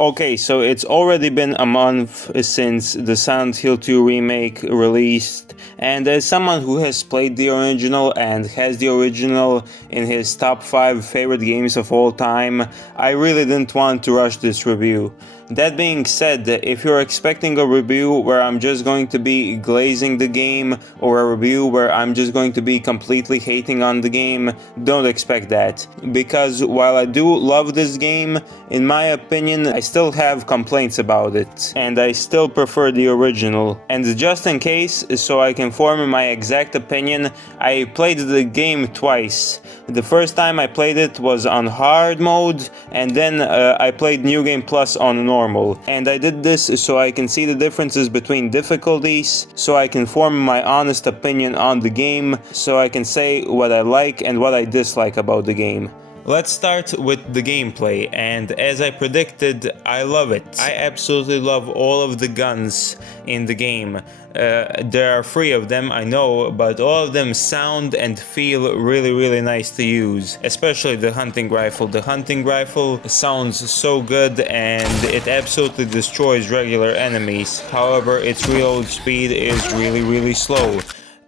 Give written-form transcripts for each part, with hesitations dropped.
Okay, so it's already been a month since the Silent Hill 2 remake released, and as someone who has played the original and has the original in his top 5 favorite games of all time, I really didn't want to rush this review. That being said, if you're expecting a review where I'm just going to be glazing the game, or a review where I'm just going to be completely hating on the game, don't expect that. Because while I do love this game, in my opinion, I still have complaints about it, and I still prefer the original. And just in case, so I can form my exact opinion, I played the game twice. The first time I played it was on hard mode, and then I played New Game Plus on normal. And I did this so I can see the differences between difficulties, so I can form my honest opinion on the game, so I can say what I like and what I dislike about the game. Let's start with the gameplay, and as I predicted, I love it. I absolutely love all of the guns in the game. There are 3 of them, I know, but all of them sound and feel really nice to use. Especially the hunting rifle. The hunting rifle sounds so good and it absolutely destroys regular enemies. However, its reload speed is really slow.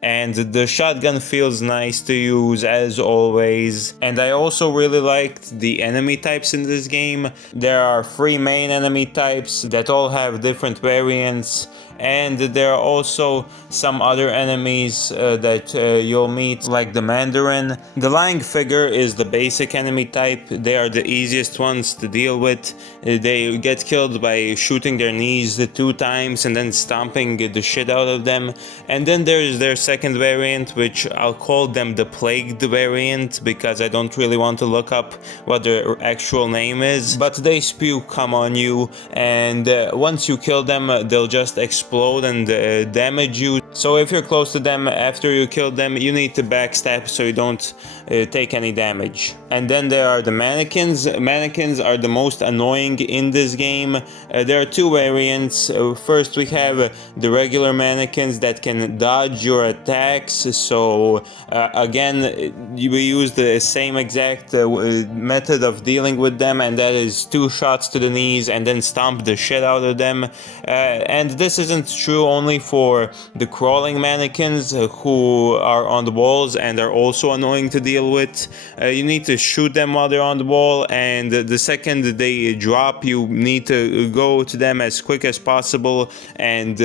And the shotgun feels nice to use as always. And I also really liked the enemy types in this game. There are 3 main enemy types that all have different variants, and there are also some other enemies that you'll meet, like the Mandarin. The lying figure is the basic enemy type. They are the easiest ones to deal with. They get killed by shooting their knees 2 times and then stomping the shit out of them. And then there's their second variant, which I'll call them the plagued variant, because I don't really want to look up what their actual name is. But they spew cum on you, and once you kill them, they'll just explode and damage you. So if you're close to them after you kill them, you need to backstab so you don't take any damage. And then there are the mannequins. Mannequins are the most annoying in this game. There are 2 variants. First we have the regular mannequins that can dodge your attacks. So again, we use the same exact method of dealing with them, and that is 2 shots to the knees and then stomp the shit out of them. And this isn't true only for the crawling mannequins who are on the walls and are also annoying to deal with. You need to shoot them while they're on the wall, and the second they drop, you need to go to them as quick as possible and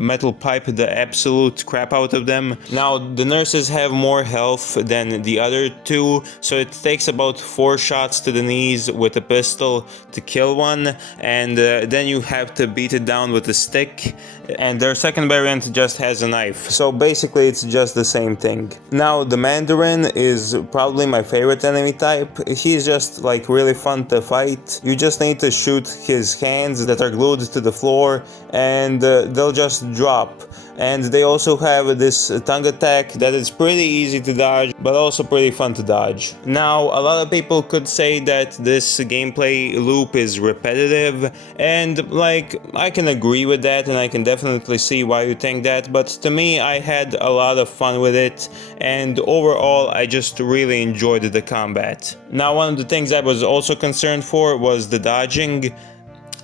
metal pipe the absolute crap out of them. Now, the nurses have more health than the other 2, so it takes about 4 shots to the knees with a pistol to kill one, and then you have to beat it down with a stick, and their second variant just has a knife. So basically it's just the same thing. Now, the Mandarin is probably my favorite enemy type. He's just like really fun to fight. You just need to shoot his hands that are glued to the floor, and they'll just drop. And they also have this tongue attack that is pretty easy to dodge, but also pretty fun to dodge. Now, a lot of people could say that this gameplay loop is repetitive, and like, I can agree with that, and I can definitely see why you think that, but to me, I had a lot of fun with it, and overall, I just really enjoyed the combat. Now, one of the things I was also concerned for was the dodging.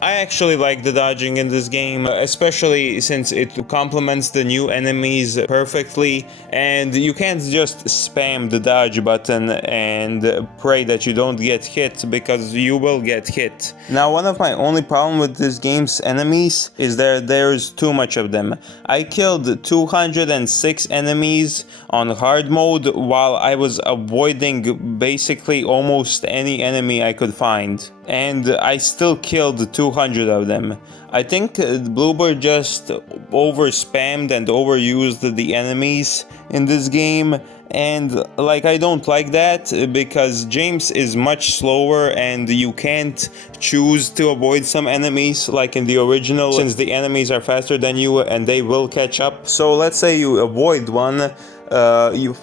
I actually like the dodging in this game, especially since it complements the new enemies perfectly, and you can't just spam the dodge button and pray that you don't get hit, because you will get hit. Now, one of my only problem with this game's enemies is that there's too much of them. I killed 206 enemies on hard mode while I was avoiding basically almost any enemy I could find, and I still killed 200 of them. I think Bluebird just over-spammed and overused the enemies in this game, and like, I don't like that, because James is much slower and you can't choose to avoid some enemies like in the original, since the enemies are faster than you and they will catch up. So let's say you avoid one, you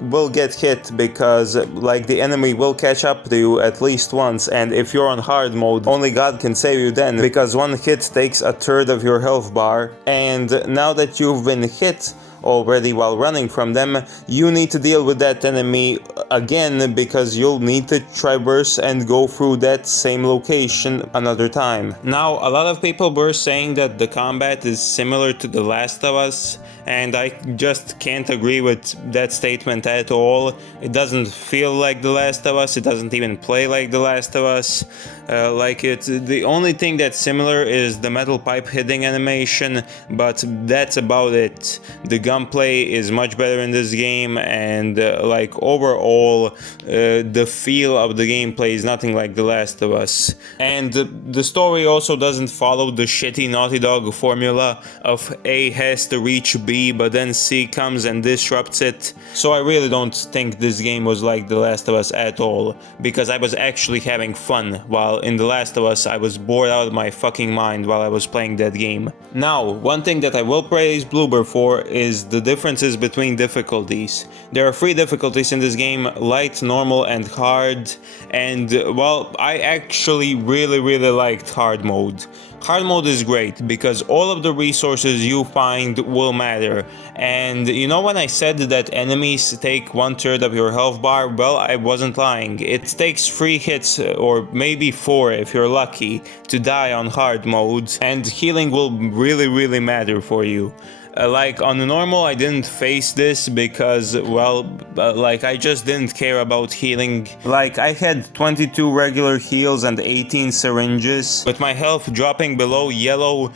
will get hit, because like, the enemy will catch up to you at least once, and if you're on hard mode, only God can save you then, because one hit takes a third of your health bar. And now that you've been hit, already while running from them, you need to deal with that enemy again because you'll need to traverse and go through that same location another time. Now, a lot of people were saying that the combat is similar to The Last of Us, and I just can't agree with that statement at all. It doesn't feel like The Last of Us, it doesn't even play like The Last of Us. The only thing that's similar is the metal pipe hitting animation, but that's about it. The gunplay is much better in this game, and overall, the feel of the gameplay is nothing like The Last of Us. And the story also doesn't follow the shitty Naughty Dog formula of A has to reach B, but then C comes and disrupts it. So I really don't think this game was like The Last of Us at all, because I was actually having fun, while in The Last of Us I was bored out of my fucking mind while I was playing that game. Now, one thing that I will praise Bloober for is the differences between difficulties. There are 3 difficulties in this game: light, normal, and hard, and well, I actually really liked hard mode. Hard mode is great because all of the resources you find will matter, and you know when I said that enemies take 1/3 of your health bar, well, I wasn't lying. It takes 3 hits, or maybe 4 if you're lucky, to die on hard mode, and healing will really matter for you. Like on the normal, I didn't face this because, well, I just didn't care about healing. Like, I had 22 regular heals and 18 syringes, with my health dropping below yellow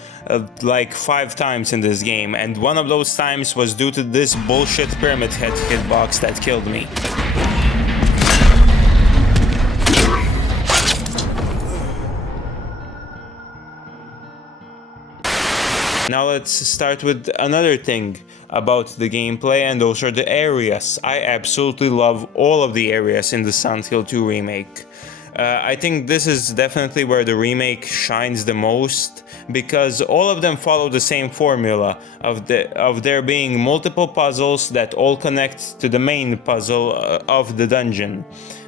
like 5 times in this game, and one of those times was due to this bullshit pyramid head hitbox that killed me. Now let's start with another thing about the gameplay, and those are the areas. I absolutely love all of the areas in the Silent Hill 2 remake. I think this is definitely where the remake shines the most, because all of them follow the same formula of there being multiple puzzles that all connect to the main puzzle of the dungeon.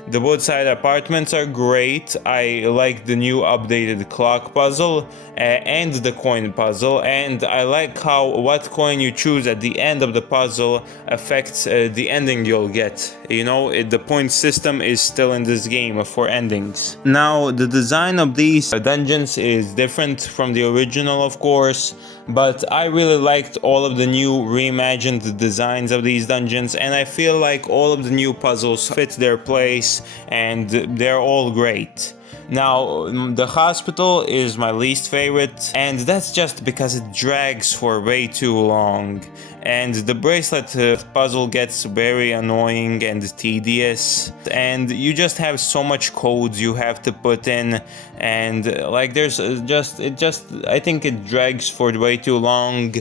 The Woodside Apartments are great. I like the new updated clock puzzle and the coin puzzle, and I like how what coin you choose at the end of the puzzle affects the ending you'll get. You know, the point system is still in this game for endings. Now, the design of these dungeons is different from the original, of course, but I really liked all of the new reimagined designs of these dungeons, and I feel like all of the new puzzles fit their place and they're all great. Now, the hospital is my least favorite, and that's just because it drags for way too long. And the bracelet puzzle gets very annoying and tedious, and you just have so much code you have to put in, and like I think it drags for way too long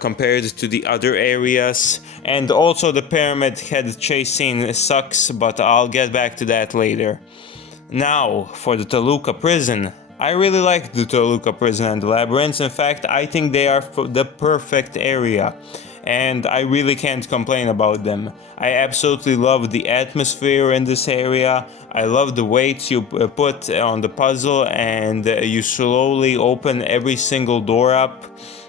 compared to the other areas. And also the pyramid head chase scene sucks, but I'll get back to that later. Now, for the Toluca prison. I really like the Toluca prison and the labyrinths. In fact, I think they are the perfect area, and I really can't complain about them. I absolutely love the atmosphere in this area. I love the weights you put on the puzzle, and you slowly open every single door up,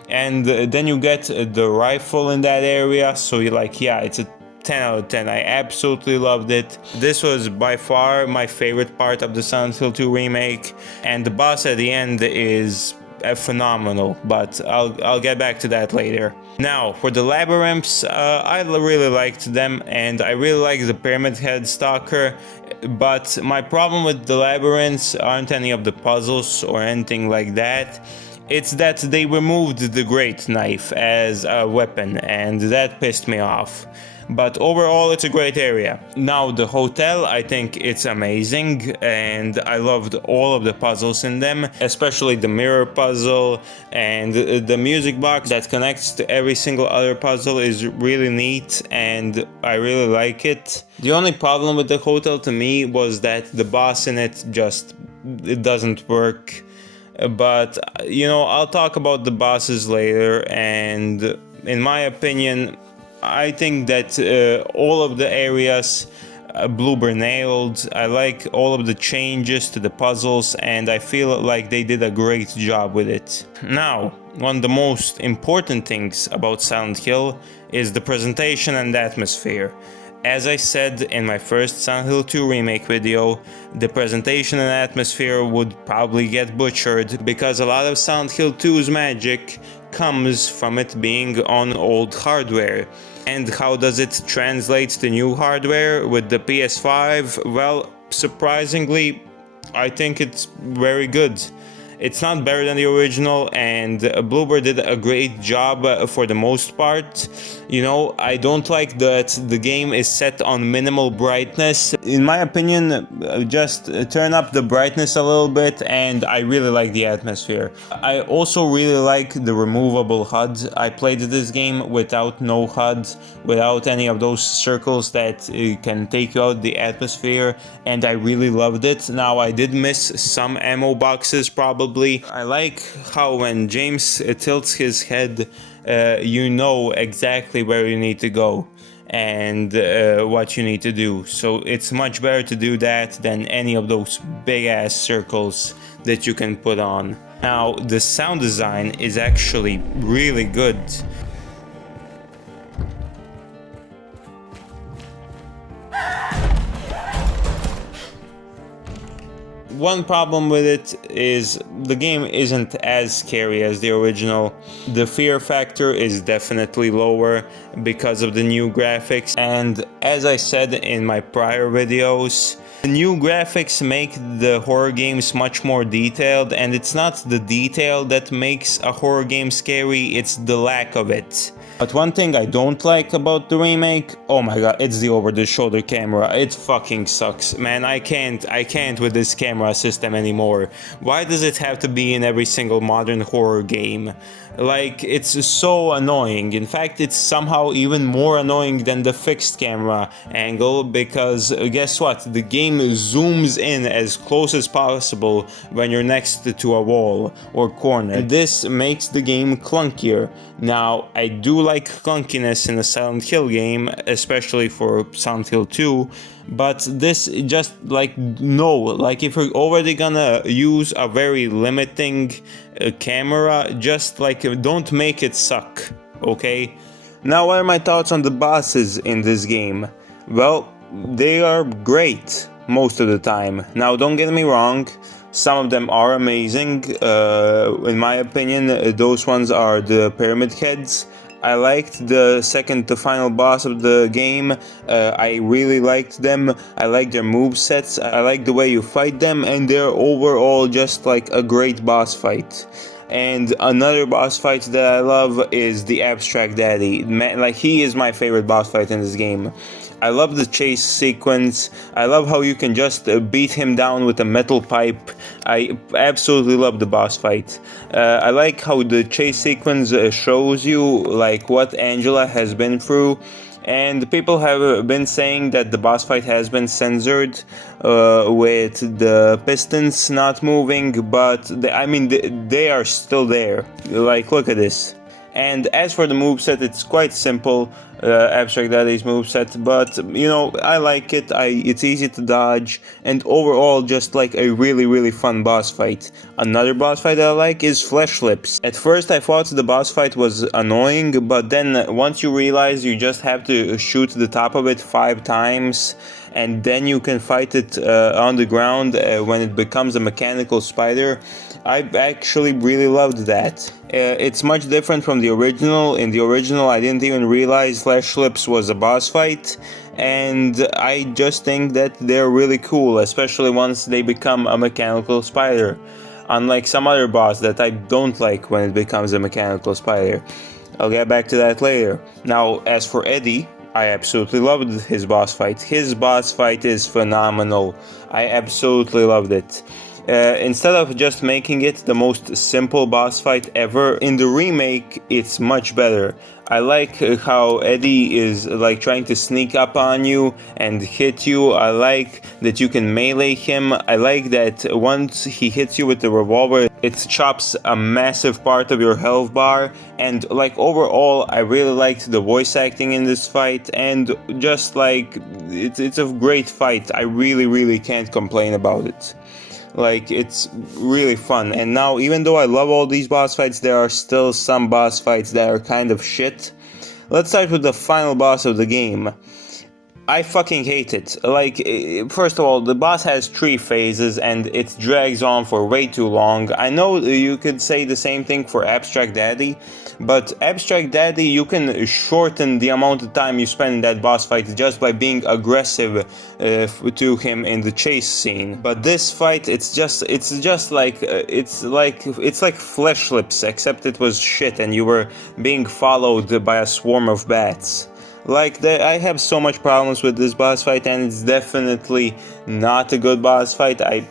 and then you get the rifle in that area, so you're like, yeah, it's a 10 out of 10. I absolutely loved it. This was by far my favorite part of the Silent Hill 2 remake, and the boss at the end is phenomenal, but I'll get back to that later. Now, for the labyrinths, I really liked them, and I really like the Pyramid Head Stalker, but my problem with the labyrinths aren't any of the puzzles or anything like that. It's that they removed the Great Knife as a weapon, and that pissed me off. But overall, it's a great area. Now, the hotel, I think it's amazing, and I loved all of the puzzles in them, especially the mirror puzzle, and the music box that connects to every single other puzzle is really neat, and I really like it. The only problem with the hotel to me was that the boss in it it doesn't work. But, you know, I'll talk about the bosses later, and in my opinion, I think that all of the areas Bloober nailed. I like all of the changes to the puzzles, and I feel like they did a great job with it. Now, one of the most important things about Silent Hill is the presentation and the atmosphere. As I said in my first Silent Hill 2 remake video, the presentation and atmosphere would probably get butchered because a lot of Silent Hill 2's magic comes from it being on old hardware. And how does it translate to new hardware with the PS5? Well, surprisingly, I think it's very good. It's not better than the original, and Bloober did a great job for the most part. You know, I don't like that the game is set on minimal brightness. In my opinion, just turn up the brightness a little bit, and I really like the atmosphere. I also really like the removable HUD. I played this game without no HUD, without any of those circles that can take you out the atmosphere, and I really loved it. Now, I did miss some ammo boxes probably. I like how when James tilts his head, you know exactly where you need to go and what you need to do. So it's much better to do that than any of those big ass circles that you can put on. Now, the sound design is actually really good. One problem with it is the game isn't as scary as the original. The fear factor is definitely lower because of the new graphics, and as I said in my prior videos, the new graphics make the horror games much more detailed, and it's not the detail that makes a horror game scary, it's the lack of it. But one thing I don't like about the remake, oh my god, it's the over-the-shoulder camera. It fucking sucks, man. I can't with this camera system anymore. Why does it have to be in every single modern horror game? Like, it's so annoying. In fact, it's somehow even more annoying than the fixed camera angle, because guess what? The game zooms in as close as possible when you're next to a wall or corner. And this makes the game clunkier. Now, I do like clunkiness in a Silent Hill game, especially for Silent Hill 2, but this just like, no, like if you're already gonna use a very limiting camera, just like don't make it suck, okay? Now, what are my thoughts on the bosses in this game? Well, they are great most of the time. Now, don't get me wrong, some of them are amazing. In my opinion, those ones are the pyramid heads. I liked the second to final boss of the game. I really liked them. I like their movesets. I like the way you fight them, and they're overall just like a great boss fight. And another boss fight that I love is the Abstract Daddy. Man, like, he is my favorite boss fight in this game. I love the chase sequence. I love how you can just beat him down with a metal pipe. I absolutely love the boss fight. I like how the chase sequence shows you like what Angela has been through. And people have been saying that the boss fight has been censored with the pistons not moving, but they are still there. Like, look at this. And as for the moveset, it's quite simple, Abstract Daddy's moveset, but you know, I like it. It's easy to dodge, and overall just like a really fun boss fight. Another boss fight that I like is Flesh Lips. At first I thought the boss fight was annoying, but then once you realize you just have to shoot the top of it 5 times, and then you can fight it on the ground when it becomes a mechanical spider, I actually really loved that. It's much different from the original. In the original, I didn't even realize Flesh Lips was a boss fight, and I just think that they're really cool, especially once they become a mechanical spider. Unlike some other boss that I don't like when it becomes a mechanical spider. I'll get back to that later. Now, as for Eddie, I absolutely loved his boss fight. His boss fight is phenomenal. I absolutely loved it. Instead of just making it the most simple boss fight ever, in the remake it's much better. I like how Eddie is like trying to sneak up on you and hit you. I like that you can melee him. I like that once he hits you with the revolver, it chops a massive part of your health bar. And like overall, I really liked the voice acting in this fight, and just like it's a great fight. I really can't complain about it. Like, it's really fun. And now, even though I love all these boss fights, there are still some boss fights that are kind of shit. Let's start with the final boss of the game. I fucking hate it. Like, first of all, the boss has 3 phases and it drags on for way too long. I know you could say the same thing for Abstract Daddy, but Abstract Daddy, you can shorten the amount of time you spend in that boss fight just by being aggressive to him in the chase scene. But this fight, it's like Flesh Lips, except it was shit and you were being followed by a swarm of bats. Like, I have so much problems with this boss fight, and it's definitely not a good boss fight. I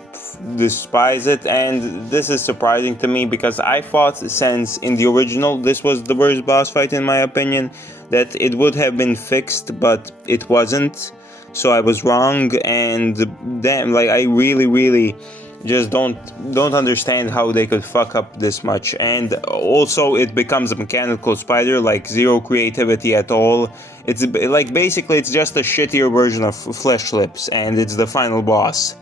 despise it, and this is surprising to me because I thought, since in the original this was the worst boss fight in my opinion, that it would have been fixed, but it wasn't. So I was wrong, and damn, like, I really just don't understand how they could fuck up this much. And also it becomes a mechanical spider, like zero creativity at all. It's like, basically it's just a shittier version of Flesh Lips, and it's the final boss.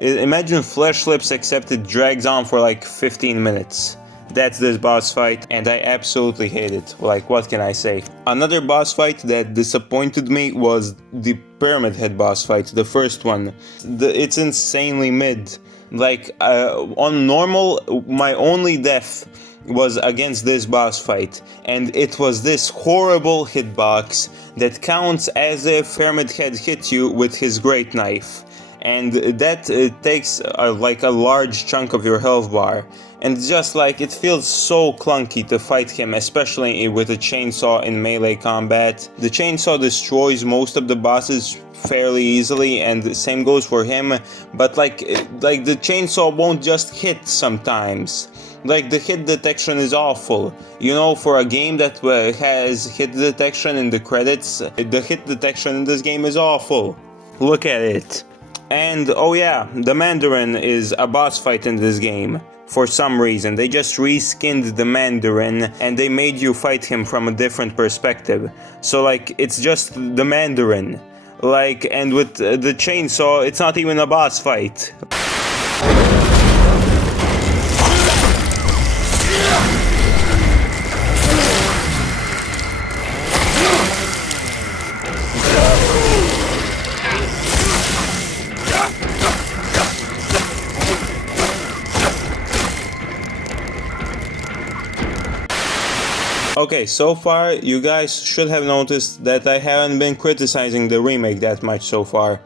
Imagine Flesh Lips, except it drags on for like 15 minutes. That's this boss fight, and I absolutely hate it. Like, what can I say? Another boss fight that disappointed me was the Pyramid Head boss fight, the first one. It's insanely mid. Like, on normal, my only death was against this boss fight, and it was this horrible hitbox that counts as if Pyramid Head hit you with his great knife, and that takes like a large chunk of your health bar, and just like, it feels so clunky to fight him, especially with a chainsaw in melee combat. The chainsaw destroys most of the bosses fairly easily, and the same goes for him, but like the chainsaw won't just hit sometimes. Like, the hit detection is awful. You know, for a game that has hit detection in the credits, the hit detection in this game is awful. Look at it. And oh yeah, the Mandarin is a boss fight in this game. For some reason, they just reskinned the Mandarin and they made you fight him from a different perspective. So like, it's just the Mandarin. Like, and with the chainsaw, it's not even a boss fight. Okay, so far you guys should have noticed that I haven't been criticizing the remake that much so far,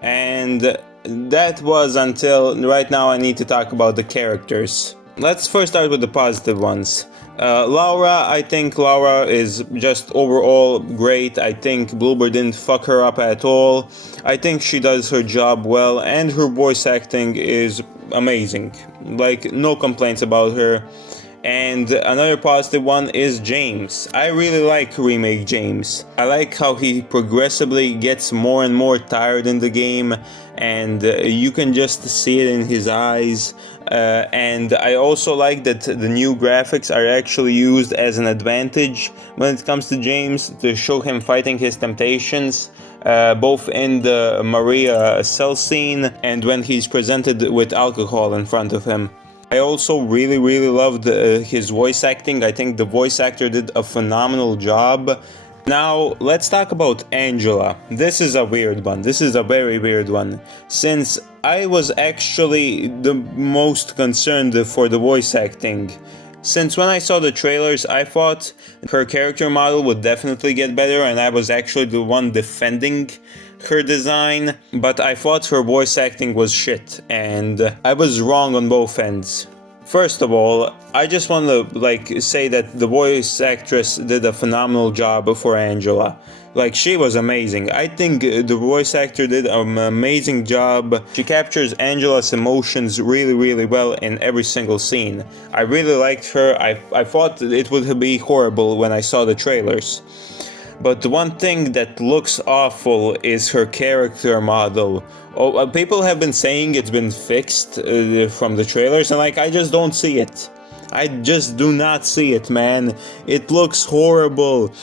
and that was until right now. I need to talk about the characters. Let's first start with the positive ones. Laura, I think Laura is just overall great. I think Bloober didn't fuck her up at all. I think she does her job well, and her voice acting is amazing. Like, no complaints about her. And another positive one is James. I really like Remake James. I like how he progressively gets more and more tired in the game, and you can just see it in his eyes. And I also like that the new graphics are actually used as an advantage when it comes to James, to show him fighting his temptations. Both in the Maria cell scene and when he's presented with alcohol in front of him. I also really loved his voice acting. I think the voice actor did a phenomenal job. Now, let's talk about Angela. This is a weird one. This is a very weird one, since I was actually the most concerned for the voice acting. Since when I saw the trailers, I thought her character model would definitely get better, and I was actually the one defending her design, but I thought her voice acting was shit, and I was wrong on both ends. First of all, I just want to say that the voice actress did a phenomenal job for Angela. Like, she was amazing. I think the voice actor did an amazing job. She captures Angela's emotions really, really well in every single scene. I really liked her. I thought it would be horrible when I saw the trailers. But the one thing that looks awful is her character model. Oh, people have been saying it's been fixed from the trailers, and like, I just don't see it. I just do not see it, man. It looks horrible.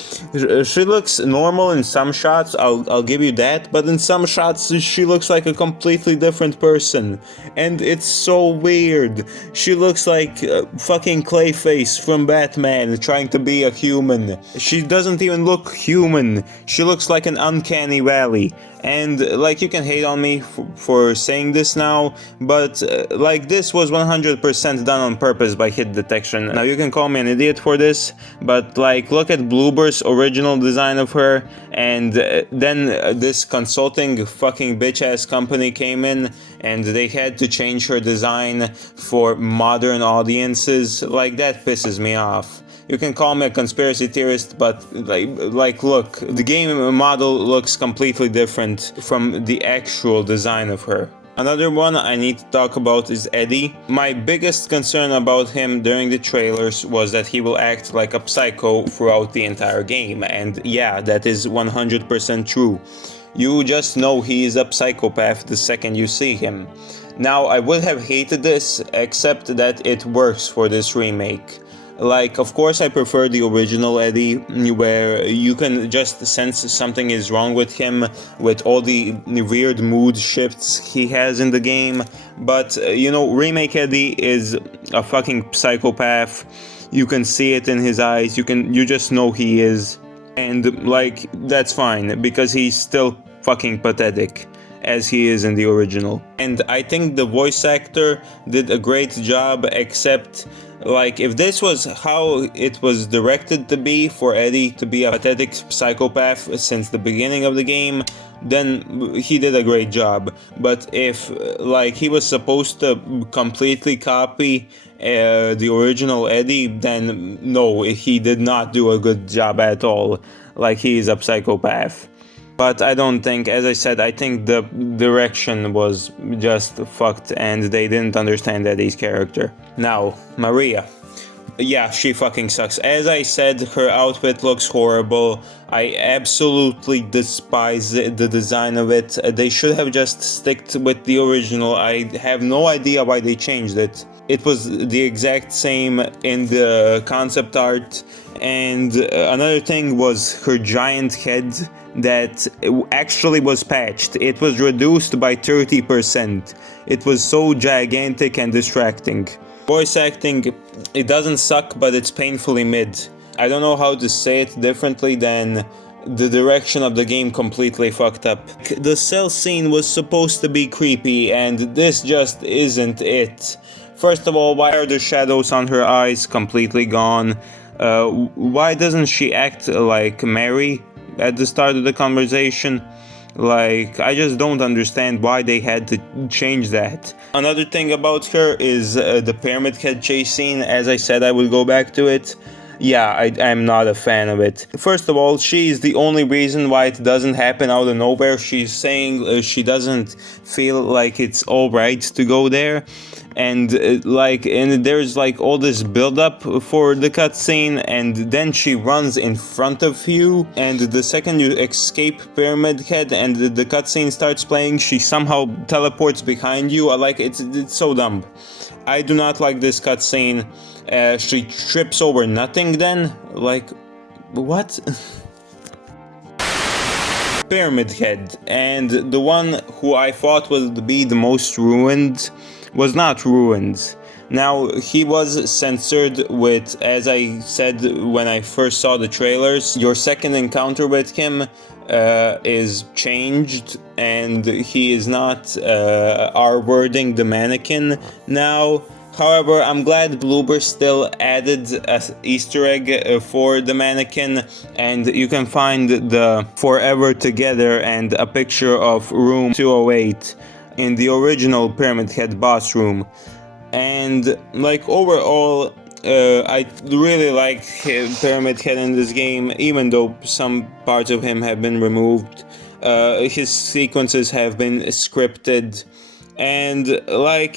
She looks normal in some shots, I'll give you that, but in some shots she looks like a completely different person. And it's so weird. She looks like fucking Clayface from Batman trying to be a human. She doesn't even look human. She looks like an uncanny valley. And like, you can hate on me for saying this now, but like, this was 100% done on purpose by hit detection. Now, you can call me an idiot for this, but like, look at Bloober's original design of her, and then this consulting fucking bitch ass company came in and they had to change her design for modern audiences. Like, that pisses me off. You can call me a conspiracy theorist, but like, look, the game model looks completely different from the actual design of her. Another one I need to talk about is Eddie. My biggest concern about him during the trailers was that he will act like a psycho throughout the entire game, and yeah, that is 100% true. You just know he is a psychopath the second you see him. Now, I would have hated this, except that it works for this remake. Like, of course I prefer the original Eddie, where you can just sense something is wrong with him, with all the weird mood shifts he has in the game, but, you know, Remake Eddie is a fucking psychopath. You can see it in his eyes, you just know he is, and, like, that's fine, because he's still fucking pathetic, as he is in the original. And I think the voice actor did a great job, except, like, if this was how it was directed to be, for Eddie to be a pathetic psychopath since the beginning of the game, then he did a great job. But if, like, he was supposed to completely copy the original Eddie, then no, he did not do a good job at all. Like, he is a psychopath. But I don't think, as I said, I think the direction was just fucked and they didn't understand Eddie's character. Now, Maria. Yeah, she fucking sucks. As I said, her outfit looks horrible. I absolutely despise the design of it. They should have just sticked with the original. I have no idea why they changed it. It was the exact same in the concept art. And another thing was her giant head that actually was patched. It was reduced by 30%. It was so gigantic and distracting. Voice acting, it doesn't suck, but it's painfully mid. I don't know how to say it differently than the direction of the game completely fucked up. The cell scene was supposed to be creepy, and this just isn't it. First of all, why are the shadows on her eyes completely gone? Why doesn't she act like Mary at the start of the conversation? Like, I just don't understand why they had to change that. Another thing about her is the Pyramid Head chase scene. As I said, I will go back to it. Yeah, I'm not a fan of it. First of all, she is the only reason why it doesn't happen out of nowhere. She's saying she doesn't feel like it's alright to go there. And there's like all this build up for the cutscene, and then she runs in front of you, and the second you escape Pyramid Head and the cutscene starts playing, she somehow teleports behind you. It's so dumb. I do not like this cutscene. She trips over nothing then? Like, what? Pyramid Head, and the one who I thought would be the most ruined was not ruined. Now, he was censored with, as I said when I first saw the trailers, your second encounter with him is changed, and he is not R-wording the mannequin now. However, I'm glad Bloober still added an Easter egg for the mannequin, and you can find the Forever Together and a picture of room 208 in the original Pyramid Head boss room. and like overall, I really like Pyramid Head in this game, even though some parts of him have been removed. His sequences have been scripted, and like,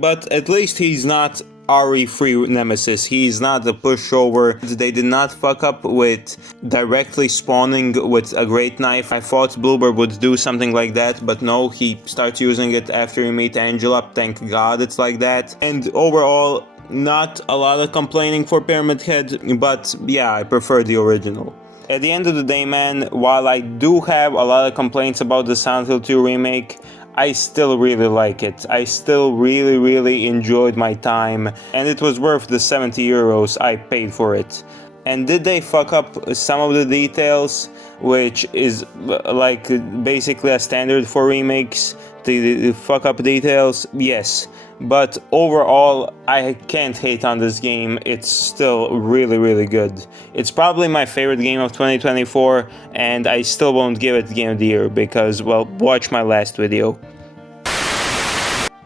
but at least he's not RE3 Nemesis. He's not a pushover. They did not fuck up with directly spawning with a great knife. I thought Bluebird would do something like that, but no, he starts using it after you meet Angela. Thank God it's like that. And overall, not a lot of complaining for Pyramid Head, but yeah, I prefer the original. At the end of the day, man, while I do have a lot of complaints about the Silent Hill 2 remake, I still really like it. I still really enjoyed my time, and it was worth the 70 euros I paid for it. And did they fuck up some of the details, which is like basically a standard for remakes, the fuck up details? Yes. But overall, I can't hate on this game. It's still really good. It's probably my favorite game of 2024, and I still won't give it Game of the Year because, well, watch my last video.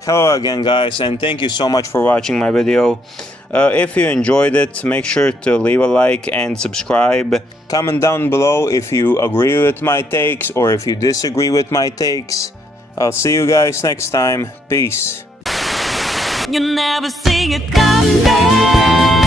Hello again, guys, and thank you so much for watching my video. If you enjoyed it, make sure to leave a like and subscribe. Comment down below if you agree with my takes or if you disagree with my takes. I'll see you guys next time. Peace. You never see it coming.